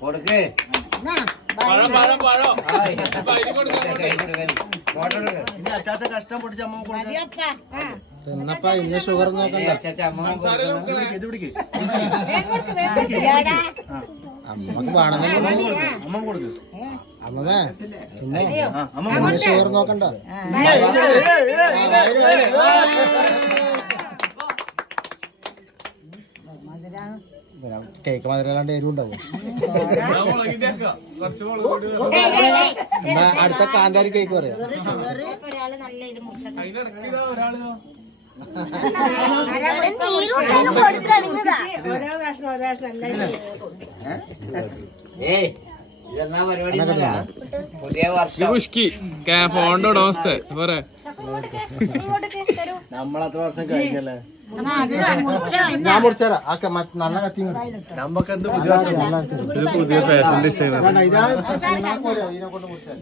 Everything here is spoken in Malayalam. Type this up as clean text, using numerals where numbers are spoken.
കൊടുക്ക് അച്ചാച്ച കഷ്ടം പൊടിച്ച് അമ്മ തിന്നപ്പാ ഇന്ന ഷുഗർ നോക്കണ്ട. ഇത് പിടിക്ക് അമ്മക്ക് വേണമെങ്കിൽ അമ്മ കൊടുക്ക് അമ്മേ ഇന്ന ഷുഗർ നോക്കണ്ട. കേക്ക് മധുരല്ലാണ്ട് എരിവുണ്ടാവും. അടുത്ത കാന്താരി കേക്ക് പറയാം. ഇതെന്നാ പരിപാടി പുതിയ വർഷം ഫോണിന്റെ ഉടമസ്ഥ പോരെ നമ്മളത്ര വർഷം കഴിക്കല്ലേ ഞാൻ മുറിച്ചേരാ നല്ല കത്തി നമ്മക്ക് എന്ത് പുതിയ ഫാഷൻ ഡിസൈനർ ഇതാണ് ഇതിനെ കൊണ്ട് മുറിച്ചാൽ